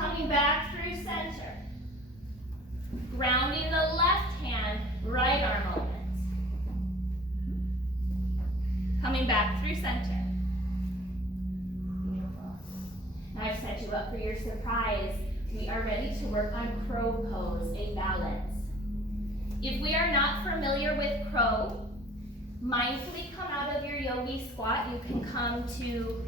Coming back through center. Grounding the left hand, right arm opens. Coming back through center. Beautiful. Now I've set you up for your surprise. We are ready to work on crow pose, a balance. If we are not familiar with crow, mindfully come out of your yogi squat. You can come to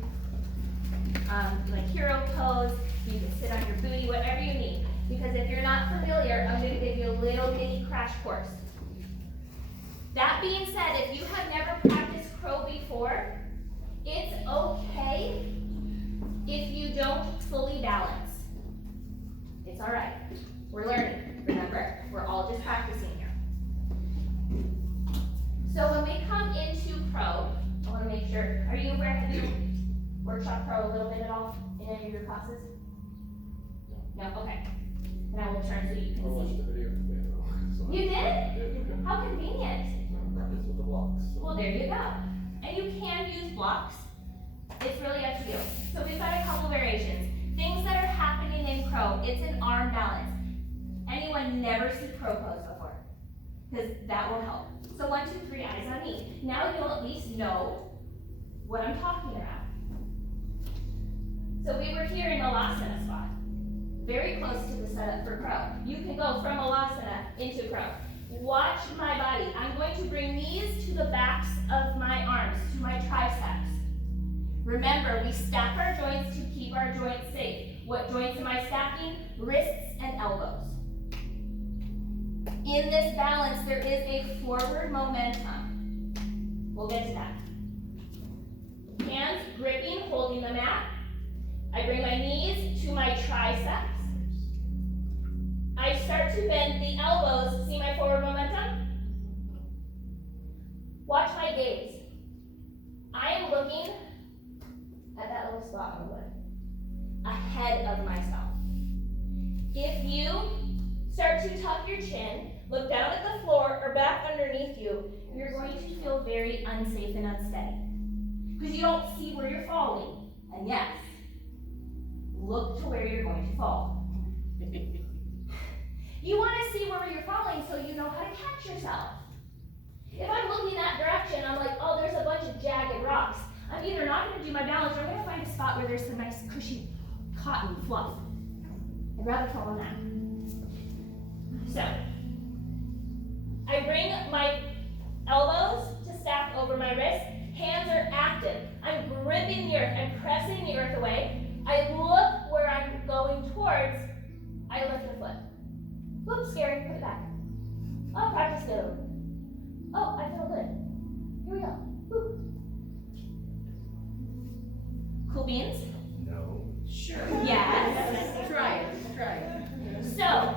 like hero pose. You can sit on your booty, whatever you need. Because if you're not familiar, I'm going to give you a little bitty crash course. That being said, if you have never practiced crow before, it's okay if you don't fully balance. It's all right. We're learning. Remember, we're all just practicing here. So when we come into crow, I want to make sure, are you aware, have you workshop crow a little bit at all in any of your classes? No? Okay. And I will turn so you can see. I watched the video. You did? Yeah. How convenient. Practice with the blocks. So. Well, there you go. And you can use blocks. It's really up to you. So we've got a couple variations. Things that are happening in crow, it's an arm balance. Anyone never see crow pose before? Because that will help. So 1, 2, 3, eyes on me. Now you'll at least know what I'm talking about. So we were here in Alasana spot. Very close to the setup for crow. You can go from Alasana into crow. Watch my body. I'm going to bring these to the backs of my arms, to my triceps. Remember, we stack our joints to keep our joints safe. What joints am I stacking? Wrists and elbows. In this balance, there is a forward momentum. We'll get to that. Hands gripping, holding the mat. I bring my knees to my triceps. I start to bend the elbows. See my forward momentum? Watch my gaze. I am looking at that little spot on the wood, ahead of myself. If you start to tuck your chin, look down at the floor or back underneath you, you're going to feel very unsafe and unsteady. Because you don't see where you're falling. And yes, look to where you're going to fall. You want to see where you're falling so you know how to catch yourself. If I'm looking that direction, I'm like, oh, there's a bunch of jagged rocks. I'm either not going to do my balance or I'm going to find a spot where there's some nice cushy cotton fluff. I'd rather fall on that. So, I bring my elbows to stack over my wrist. Hands are active. I'm gripping the earth. I'm pressing the earth away. I look where I'm going towards. I lift the foot. Whoops, scary. Put it back. Oh, practice go. Oh, I feel good. Here we go. Woo. Cool beans? No. Sure. Yes. Try it. Try it. So,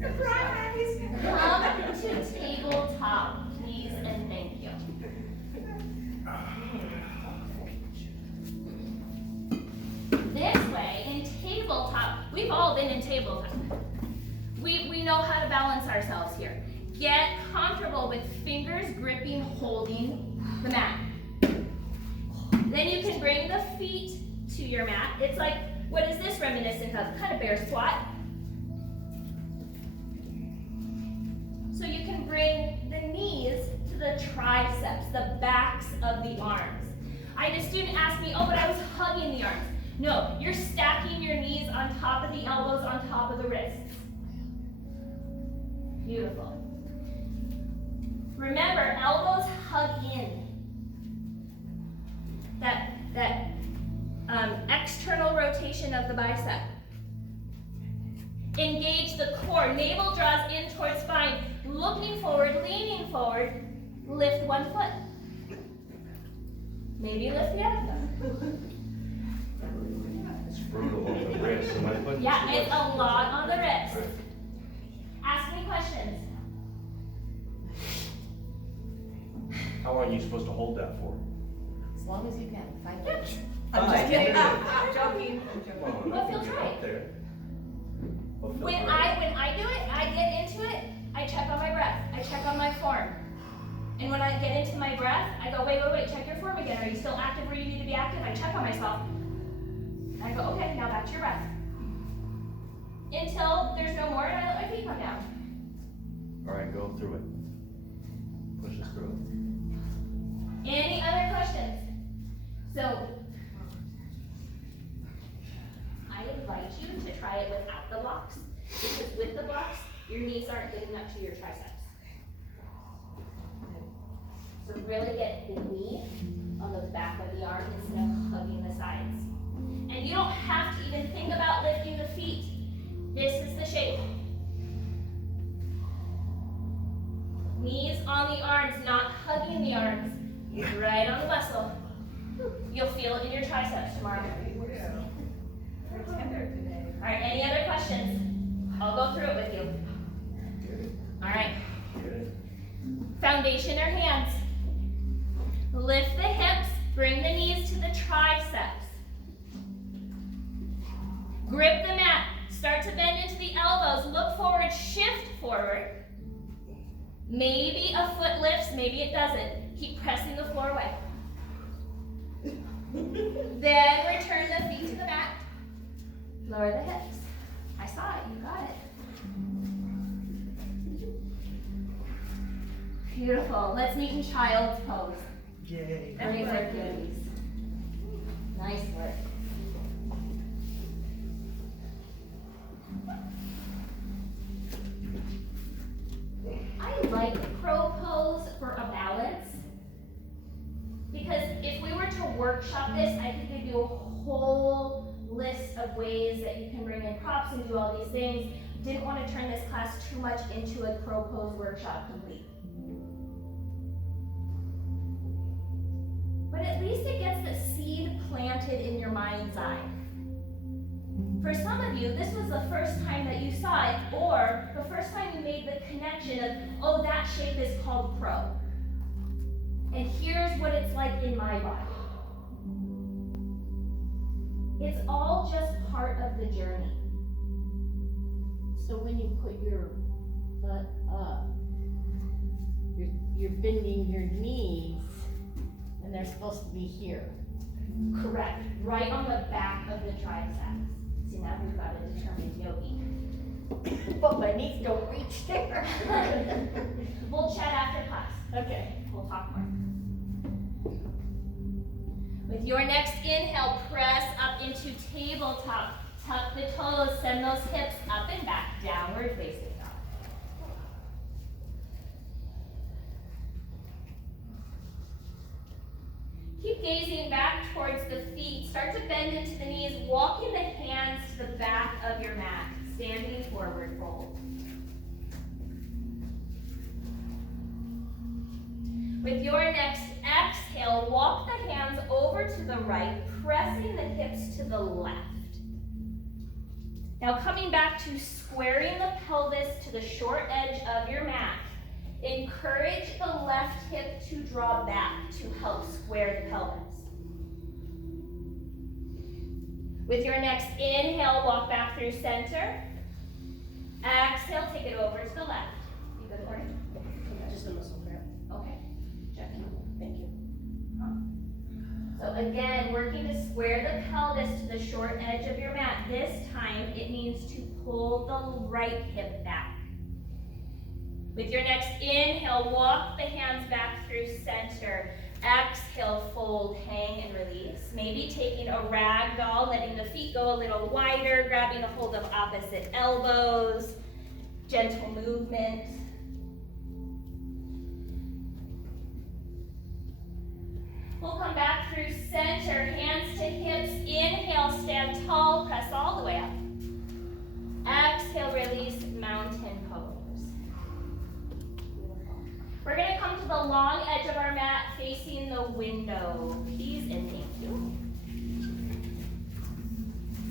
Surprise! come to tabletop, please, and thank you. This way, in tabletop, we've all been in tabletop. We know how to balance ourselves here. Get comfortable with fingers gripping, holding the mat. Then you can bring the feet to your mat. It's like, what is this reminiscent of? Kind of bear squat. So you can bring the knees to the triceps, the backs of the arms. I had a student ask me, oh, but I was hugging the arms. No, you're stacking your knees on top of the elbows, on top of the wrists. Beautiful. Remember, elbows hug in. That external rotation of the bicep. Engage the core. Navel draws in towards spine. Looking forward, leaning forward. Lift one foot. Maybe lift the other foot. It's brutal on the wrist. So my foot Yeah, it's a lot on the wrist. Ask me questions. How long are you supposed to hold that for? As long as you can. 5 minutes. I'm I'm just kidding. I'm joking. Well, feel free. There. When I do it, I get into it, I check on my breath. I check on my form. And when I get into my breath, I go, wait, check your form again. Are you still active where you need to be active? I check on myself. And I go, okay, now back to your breath. Until there's no more and I let my feet come down. All right, go through it. Push us through it. Any other questions? So, I invite you to try it without the blocks, because with the blocks, your knees aren't getting up to your triceps. So really get the knee on the back of the arm instead of hugging the sides. And you don't have to even think about lifting the feet. This is the shape. Knees on the arms, not hugging the arms. Right on the muscle. You'll feel it in your triceps tomorrow. We're tender today. All right, any other questions? I'll go through it with you. All right. Foundation or hands. Lift the hips, bring the knees to the triceps. Grip the mat, start to bend into the elbows, look forward, shift forward. Maybe a foot lifts, maybe it doesn't. Keep pressing the floor away. Then return the feet to the mat. Lower the hips. I saw it, you got it. Beautiful. Let's meet in child's pose. Yay. Great work, ladies. Nice work. I like crow pose for a balance, because if we were to workshop this, I could give you a whole list of ways that you can bring in props and do all these things. Didn't want to turn this class too much into a crow pose workshop complete. But at least it gets the seed planted in your mind's eye. For some of you, this was the first time that you saw it, or the first time you made the connection of, oh, that shape is called crow. And here's what it's like in my body. It's all just part of the journey. So when you put your butt up, you're bending your knees, and they're supposed to be here. Correct, right on the back of the triceps. See, now we've got a determined yogi. But my knees don't reach there. We'll chat after class. Okay. We'll talk more. With your next inhale, press up into tabletop. Tuck the toes, send those hips up and back, downward facing dog. Keep gazing back towards the feet. Start to bend into the knees, walking the hands to the back of your mat, standing forward fold. With your next exhale, walk the hands over to the right, pressing the hips to the left. Now coming back to squaring the pelvis to the short edge of your mat. Encourage the left hip to draw back to help square the pelvis. With your next inhale, walk back through center. Exhale, take it over to the left. You good, Courtney? Just a muscle cramp. Okay, check. Thank you. So again, working to square the pelvis to the short edge of your mat. This time, it means to pull the right hip back. With your next inhale, walk the hands back through center. Exhale, fold, hang, and release. Maybe taking a rag doll, letting the feet go a little wider, grabbing a hold of opposite elbows. Gentle movement. We'll come back through center, hands to hips. Inhale, stand tall, press all the way up. Exhale, release, mountain pose. We're gonna come to the long edge of our mat facing the window. Please and thank you.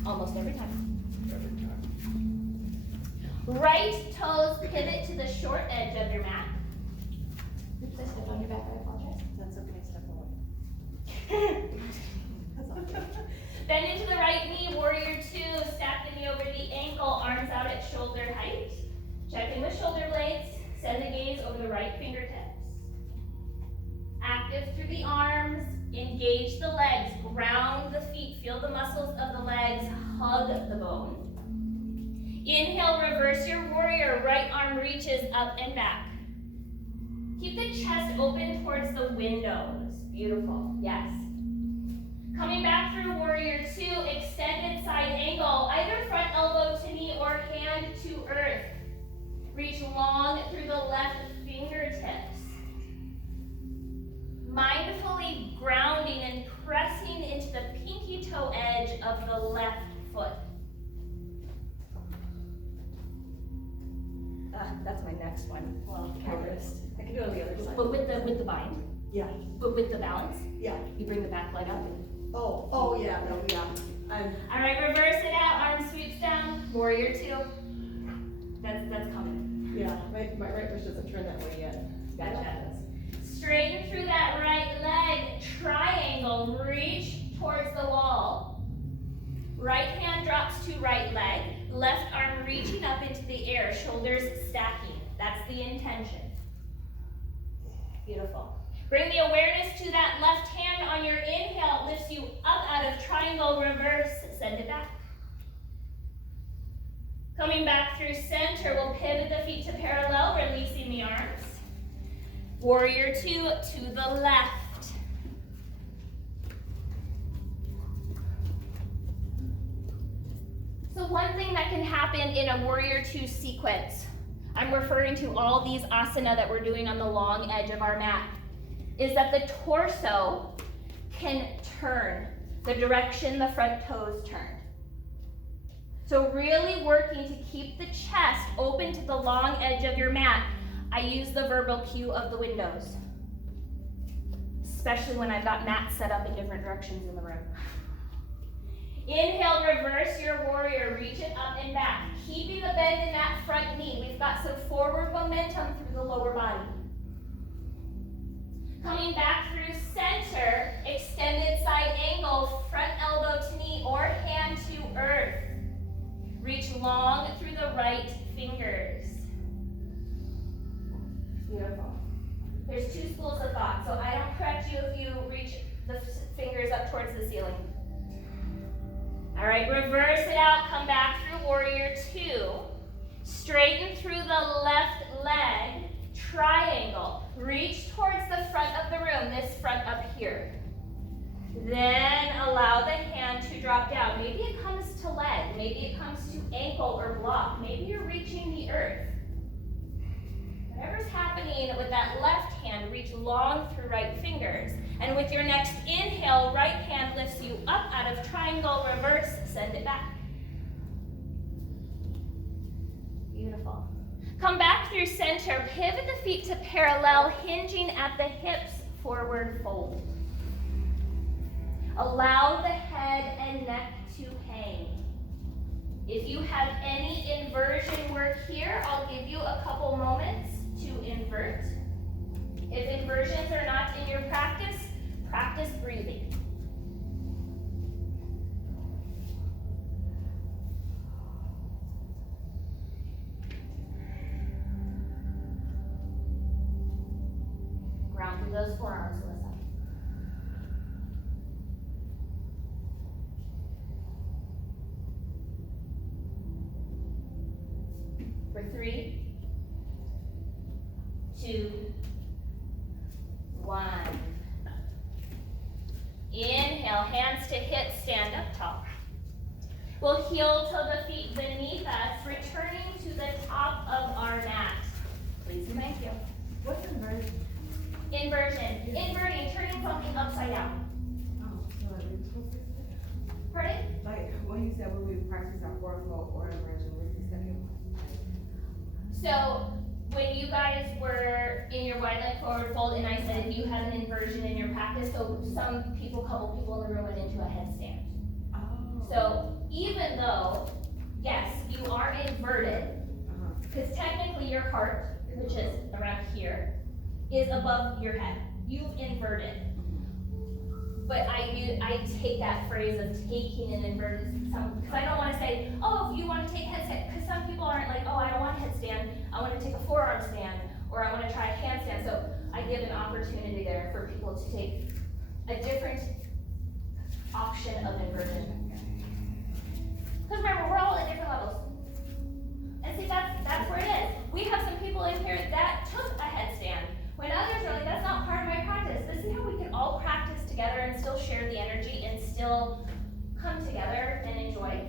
Almost every time. Every time. Right toes pivot to the short edge of your mat. Oops, I stepped on your back, I apologize. That's okay, step away. That's okay. Bend into the right knee, warrior two. Stack the knee over the ankle, arms out at shoulder height. Check in with shoulder blades. Send the gaze over the right fingertips. Active through the arms. Engage the legs. Ground the feet. Feel the muscles of the legs. hug the bone. Inhale, reverse your warrior. Right arm reaches up and back. Keep the chest open towards the windows. Beautiful, yes. Coming back through warrior two, extended side angle, either front elbow to knee or hand to earth. Reach long through the left fingertips. Mindfully grounding and pressing into the pinky toe edge of the left foot. That's my next one. Well, wrist. I can do it on the other side. But with the bind, Yeah, but with the balance, yeah. you bring the back leg up. And... Oh, yeah, no, yeah. All right, reverse it out. Arm sweeps down. Warrior two. That's coming. Yeah, my right wrist doesn't turn that way yet. Gotcha. Straighten through that right leg. Triangle. Reach towards the wall. Right hand drops to right leg. Left arm reaching up into the air. Shoulders stacking. That's the intention. Beautiful. Bring the awareness to that left hand on your inhale. It lifts you up out of triangle, reverse, send it back. Coming back through center, we'll pivot the feet to parallel, releasing the arms. Warrior two to the left. So one thing that can happen in a warrior two sequence, I'm referring to all these asana that we're doing on the long edge of our mat, is that the torso can turn the direction the front toes turn. So really working to keep the chest open to the long edge of your mat. I use the verbal cue of the windows, especially when I've got mats set up in different directions in the room. Inhale, reverse your warrior, reach it up and back. Keeping the bend in that front knee. We've got some forward momentum through the lower body. Coming back through center, extended side angle, front elbow to knee or hand to earth. Reach long through the right fingers. Beautiful. There's two schools of thought, so I don't correct you if you reach the fingers up towards the ceiling. All right, reverse it out, come back through warrior two. Straighten through the left leg, triangle. Reach towards the front of the room, this front up here. Then allow the hand to drop down. Maybe it comes to leg, maybe it comes to ankle or block. Maybe you're reaching the earth. Whatever's happening with that left hand, reach long through right fingers. And with your next inhale, right hand lifts you up out of triangle, reverse, send it back. Beautiful. Come back through center, pivot the feet to parallel, hinging at the hips, forward fold. Allow the head and neck to hang. If you have any inversion work here, I'll give you a couple moments to invert. If inversions are not in your practice, practice breathing. Ground through those forearms, Melissa. For 3, 2, 1. Inhale, hands to hips, stand up tall. We'll heel to the feet beneath us, returning to the top of our mat. Please and thank you. What's inversion? Inversion. Inverting, turning something upside down. Oh, so are we supposed to do that? Pardon? Like, when you said when we practice our forward fold or inversion, what's the second one? So when you guys were in your wide leg forward fold, and I said if you had an inversion in your practice, so some people, couple people in the room went into a headstand. Oh. So even though, yes, you are inverted, because technically your heart, which is around here, is above your head. You've inverted. But I take that phrase of taking an inverted, because I don't want to say, oh, if you want to take headstand, because some people aren't like, oh, I don't want a headstand, I want to take a forearm stand, or I want to try a handstand. So I give an opportunity there for people to take a different option of inversion. Because remember, we're all at different levels. And see, that's where it is. We have some people in here that took a headstand, when others are like, that's not part of my practice. This is how we can all practice together and still share the energy and still come together and enjoy.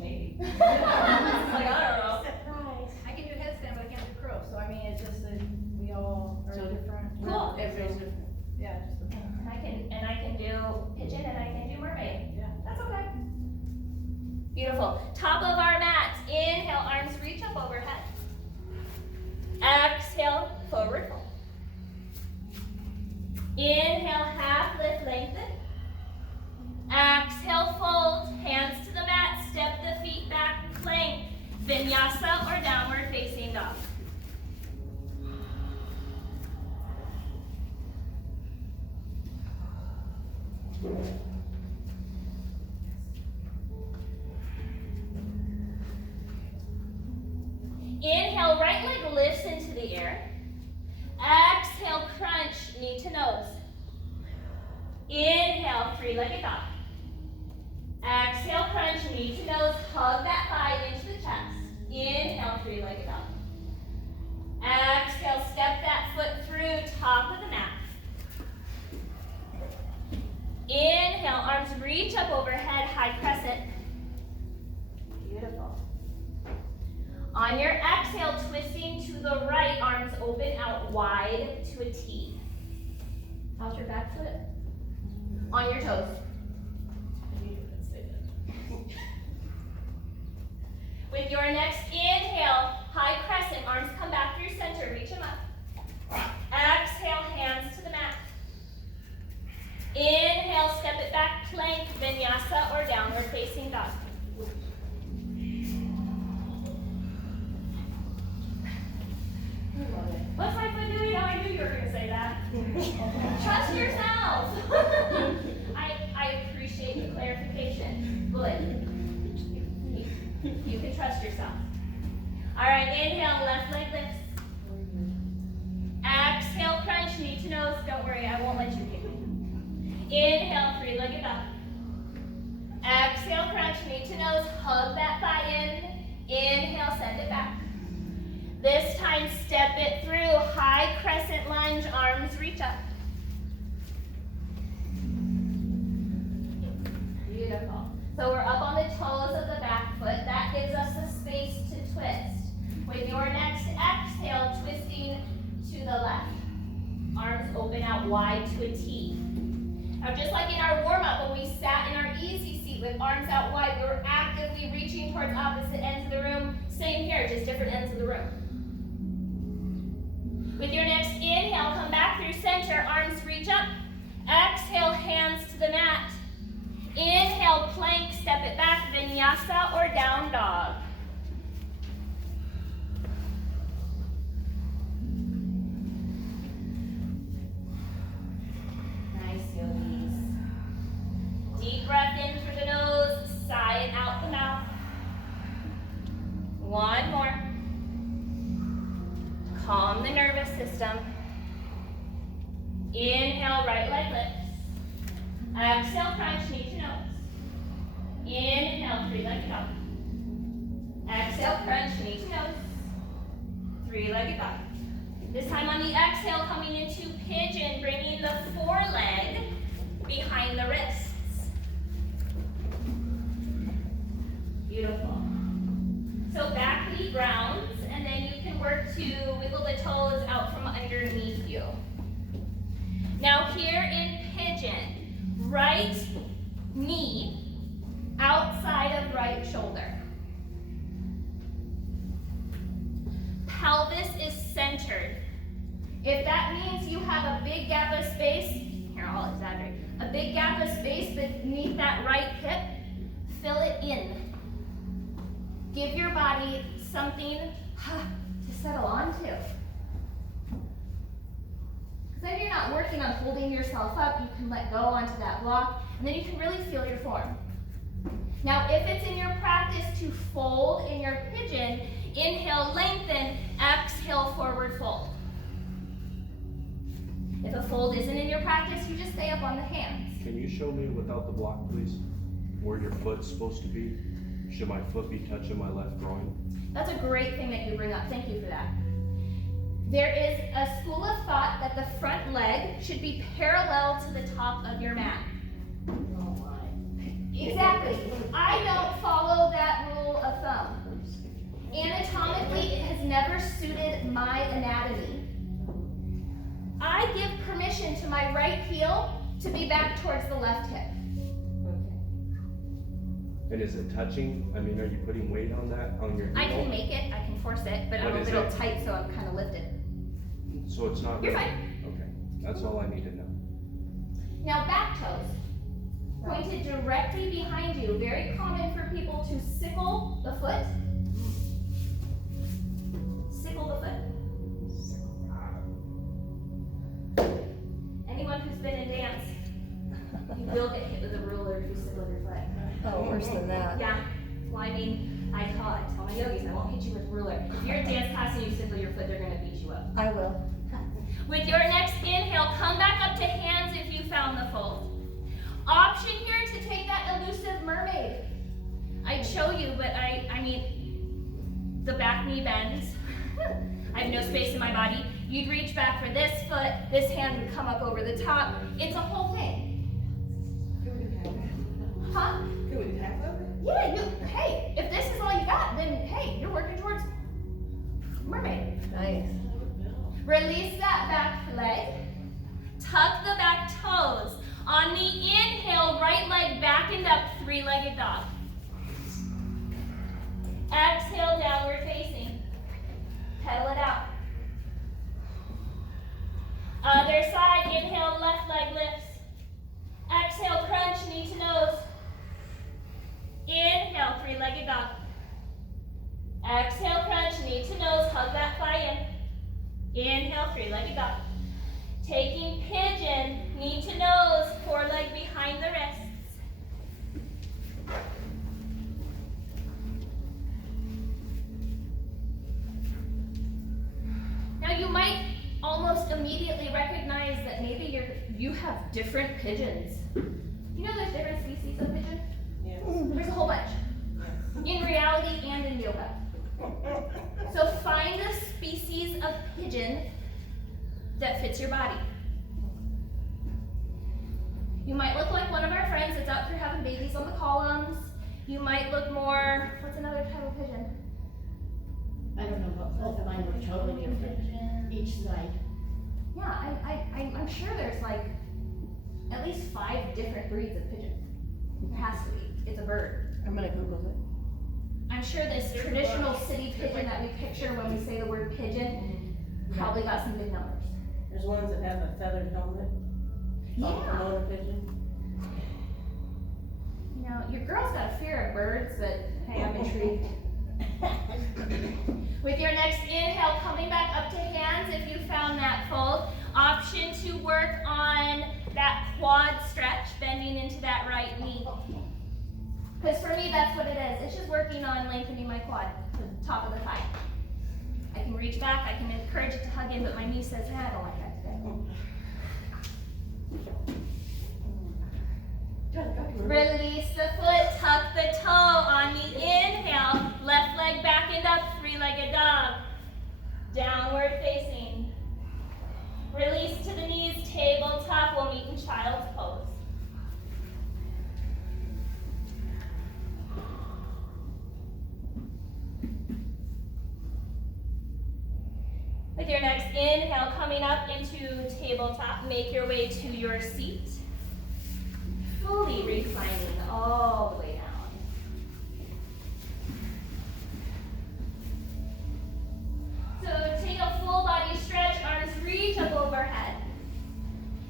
Maybe. Like, I don't know. Surprise. I can do headstand, but I can't do crow, so I mean, it's just that we all are So different. Cool. Everybody's different. Yeah, just the. And I can do pigeon and I can do mermaid. Yeah. That's okay. Beautiful. Top of our mat. Inhale, arms reach up overhead. Exhale, forward fold. Inhale, half lift, lengthen. Exhale, fold. Hands to the mat. Step the feet back, plank. Vinyasa or downward facing dog. Inhale, right leg lifts into the air. Exhale, crunch, knee to nose. Inhale, three-legged dog. Exhale, crunch, knee to nose. Hug that thigh into the chest. Inhale, three-legged dog. Exhale, step that foot through top of the mat. Inhale, arms reach up overhead, high crescent. Beautiful. On your exhale, twisting to the right, arms open out wide to a T. How's your back foot? On your toes. With your next inhale, high crescent, arms come back through center, reach them up. Exhale, hands to the mat. Inhale, step it back, plank, vinyasa, or downward facing dog. What's my foot doing? Oh, I knew you were going to say that. Trust yourself. I appreciate the clarification. Good. You can trust yourself. All right, inhale, left leg lifts. Exhale, crunch, knee to nose. Don't worry, I won't let you kick me. Inhale, three-legged dog. Exhale, crunch, knee to nose. Hug that thigh in. Inhale, send it back. This time, step it through. High crescent lunge, arms reach up. Beautiful. So we're up on the toes of the back foot. That gives us the space to twist. With your next exhale, twisting to the left. Arms open out wide to a T. Now, just like in our warm-up, when we sat in our easy seat with arms out wide, we were actively reaching towards opposite ends of the room. Same here, just different ends of the room. With your next inhale, come back through center, arms reach up. Exhale, hands to the mat. Inhale, plank, step it back, vinyasa or down dog. Nice, yogis. Deep breath in through the nose, sigh it out the mouth. One more. Calm the nervous system. Inhale, right leg lifts. Exhale, crunch, knee to nose. Inhale, three-legged dog. Exhale, crunch, knee to nose. Three-legged dog. This time on the exhale, coming into pigeon, bringing the foreleg behind the wrists. Beautiful. So back knee grounds, and then you can work to wiggle the toes out from underneath you. Now here in pigeon, right knee outside of right shoulder. Pelvis is centered. If that means you have a big gap of space, here I'll exaggerate, a big gap of space beneath that right hip, fill it in. Give your body something to settle onto. Because then you're not working on holding yourself up, you can let go onto that block, and then you can really feel your form. Now, if it's in your practice to fold in your pigeon, inhale, lengthen, exhale, forward fold. If a fold isn't in your practice, you just stay up on the hands. Can you show me without the block, please? where your foot's supposed to be? Should my foot be touching my left groin? That's a great thing that you bring up. Thank you for that. There is a school of thought that the front leg should be parallel to the top of your mat. Oh my. Exactly. I don't follow that rule of thumb. Anatomically, it has never suited my anatomy. I give permission to my right heel to be back towards the left hip. And is it touching? I mean, are you putting weight on that, on your heel? I can make it, I can force it, but I'm a What is little it? tight, so I'm kind of lifted. So it's not. You're really- fine. Okay, that's all I need to know. Now back toes, pointed directly behind you. Very common for people to sickle the foot. Sickle the foot. Anyone who's been in dance, you will get hit with a ruler if you sickle your foot. Oh, worse than that. Yeah, well, I mean, I tell my yogis, I won't hit you with a ruler. If you're in dance class and you sickle your foot, they're gonna beat you up. I will. With your next inhale, come back up to hands if you found the fold. Option here to take that elusive mermaid. I'd show you, but I mean, the back knee bends. I have no space in my body. You'd reach back for this foot, this hand would come up over the top. It's a whole thing. Can we do half? Huh? Can we do half of it? Yeah, hey, if this is all you got, then hey, you're working towards mermaid. Nice. Release that back leg. Tuck the back toes. On the inhale, right leg back and up, three-legged dog. Exhale, downward facing. Pedal it out. Other side, inhale, left leg lifts. Exhale, crunch, knee to nose. Inhale, three-legged dog. Exhale, crunch, knee to nose, hug that thigh in. Inhale, three-legged dog. Taking pigeon, knee to nose, foreleg behind the wrists. Now you might almost immediately recognize that maybe you have different pigeons. You know there's different species of pigeon? Yes. There's a whole bunch. In reality and in yoga. So find a species of pigeon that fits your body. You might look like one of our friends that's out here having babies on the columns. You might look more, what's another type of pigeon? I don't know, but both of mine were totally different, each side. Yeah, I'm sure there's like at least 5 different breeds of pigeon. There has to be. It's a bird. I'm gonna Google it. I'm sure this traditional city pigeon that we picture when we say the word pigeon probably got some big numbers. There's ones that have a feathered helmet. Yeah. Pigeon. You know, your girl's got a fear of birds, but hey, I'm intrigued. With your next inhale, coming back up to hands if you found that fold. Option to work on that quad stretch, bending into that right knee. Because for me, that's what it is. It's just working on lengthening my quad, the top of the thigh. I can reach back, I can encourage it to hug in, but my knee says, I don't like that today. Release the foot, tuck the toe on the inhale, left leg back and up, three-legged dog. Downward facing. Release to the knees, tabletop, we'll meet in child's pose. With your next inhale, coming up into tabletop, make your way to your seat. Fully reclining all the way down. So take a full body stretch, arms reach up overhead.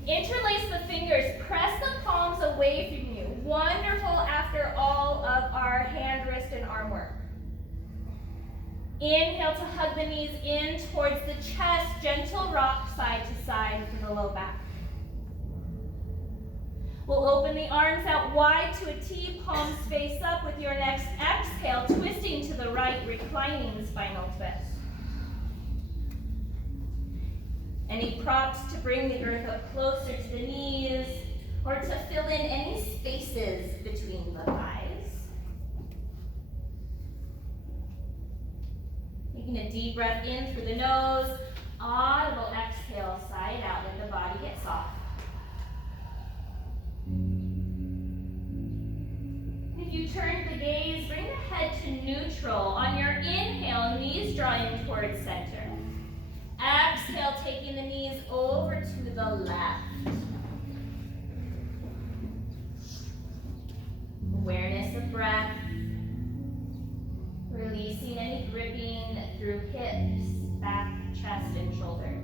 Interlace the fingers, press the palms away from you. Wonderful after all of our hand, wrist, and arm work. Inhale to hug the knees in towards the chest, gentle rock side to side for the low back. We'll open the arms out wide to a T, palms face up with your next exhale, twisting to the right, reclining spinal twist. Any props to bring the earth up closer to the knees or to fill in any spaces between the thighs. a deep breath in through the nose. Audible exhale, sigh it out. Let the body get soft. If you turn the gaze, bring the head to neutral. On your inhale, knees draw in towards center. Exhale, taking the knees over to the left. Awareness of breath. Releasing any gripping through hips, back, chest, and shoulders.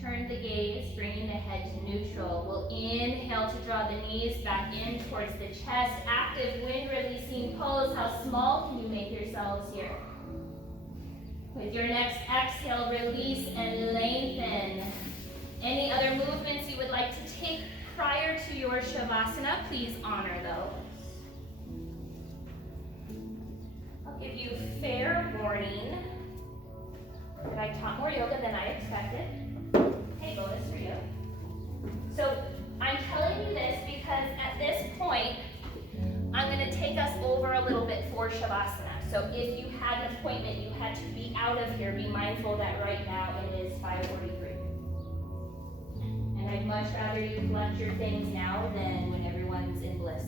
Turn the gaze, bringing the head to neutral. We'll inhale to draw the knees back in towards the chest. Active wind releasing pose. How small can you make yourselves here? With your next exhale, release and lengthen. Any other movements you would like to take prior to your Shavasana, please honor those. I'll give you fair warning that I taught more yoga than I expected. Hey, bonus for you. So I'm telling you this because at this point, I'm going to take us over a little bit for Shavasana. So if you had an appointment, you had to be out of here, be mindful that right now it is 5:43. And I'd much rather you collect your things now than when everyone's in bliss.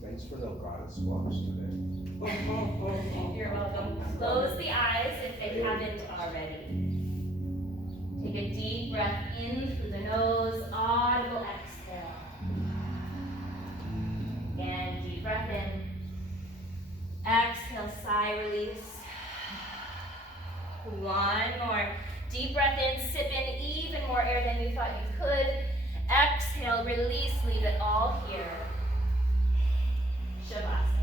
Thanks for the goddess squash today. You're welcome. Close the eyes if they haven't already. Take a deep breath in through the nose, audible exhale. Again, deep breath in. Exhale, sigh, release. One more. Deep breath in, sip in even more air than you thought you could. Exhale, release, leave it all here. Shavasana.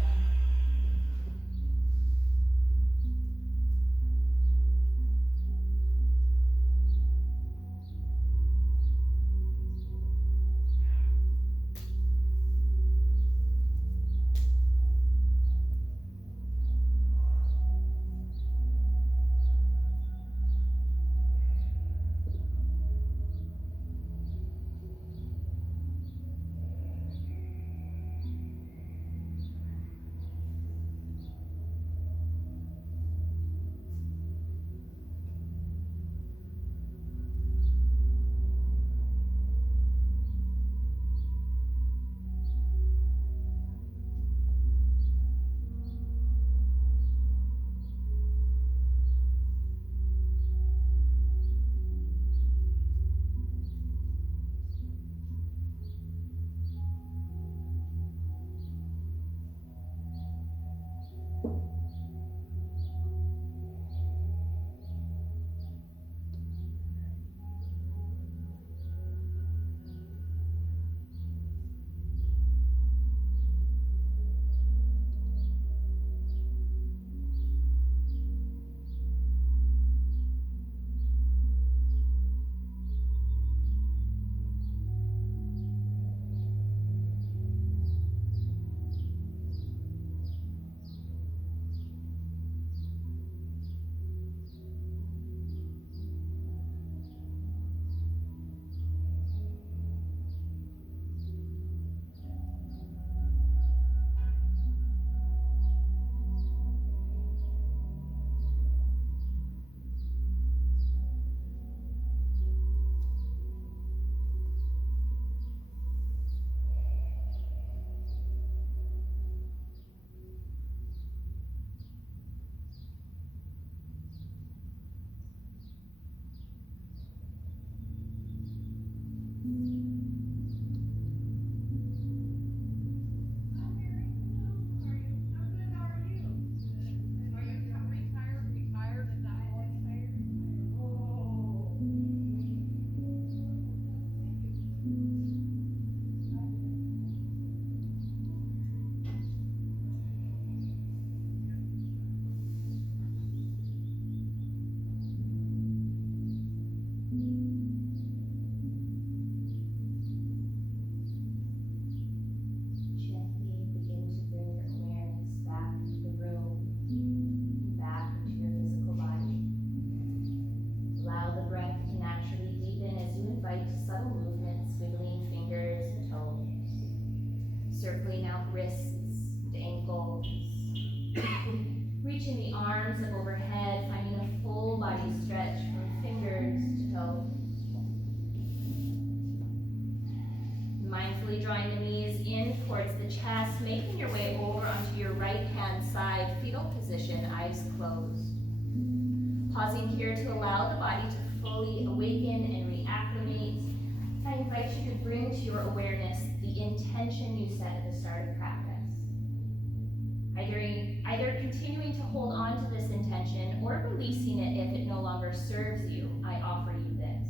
Gently drawing the knees in towards the chest, making your way over onto your right hand side, fetal position, eyes closed. Pausing here to allow the body to fully awaken and reacclimate. I invite you to bring to your awareness the intention you set at the start of practice. Either continuing to hold on to this intention or releasing it if it no longer serves you, I offer you this.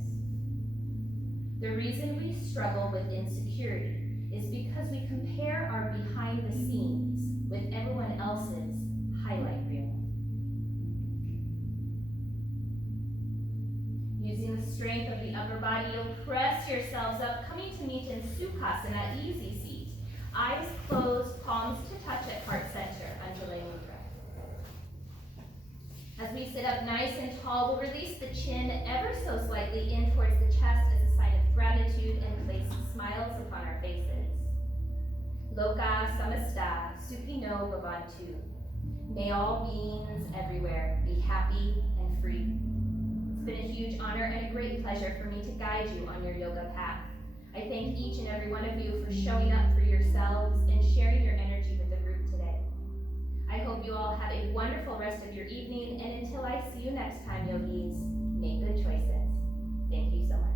The reason we struggle with insecurity is because we compare our behind the scenes with everyone else's highlight reel. Using the strength of the upper body, you'll press yourselves up, coming to meet in Sukhasana, easy seat. Eyes closed, palms to touch at heart center, undulating breath. As we sit up nice and tall, we'll release the chin ever so slightly in towards the chest as a sign of gratitude and place smiles upon our faces. Loka samasta, sukhino bhavantu. May all beings everywhere be happy and free. It's been a huge honor and a great pleasure for me to guide you on your yoga path. I thank each and every one of you for showing up for yourselves and sharing your energy with the group today. I hope you all have a wonderful rest of your evening, and until I see you next time, yogis, make good choices. Thank you so much.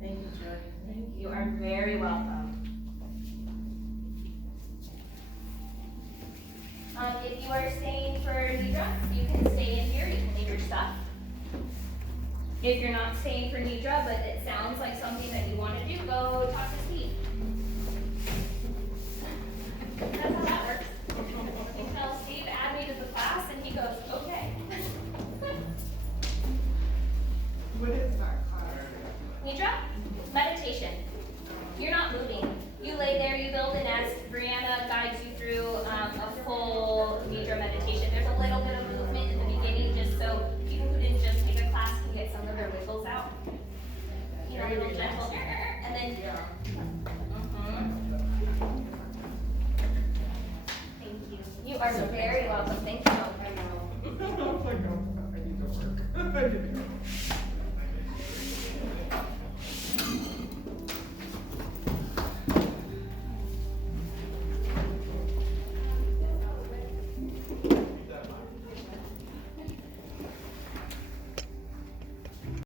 Thank you, Jody. You are very welcome. If you are staying for Nidra, you can stay in here, you can leave your stuff. If you're not staying for Nidra, but it sounds like something that you want to do, go talk to Steve. That's how that works. You tell Steve, add me to the class, and he goes, okay. What is that class? Nidra, meditation. You're not moving. You lay there, you build, and as Brianna guides you through a full Nidra meditation, there's a little bit of movement in the beginning just so people who didn't just take a class can get some of their wiggles out. You know, a little gentle, and then, Thank you. You are very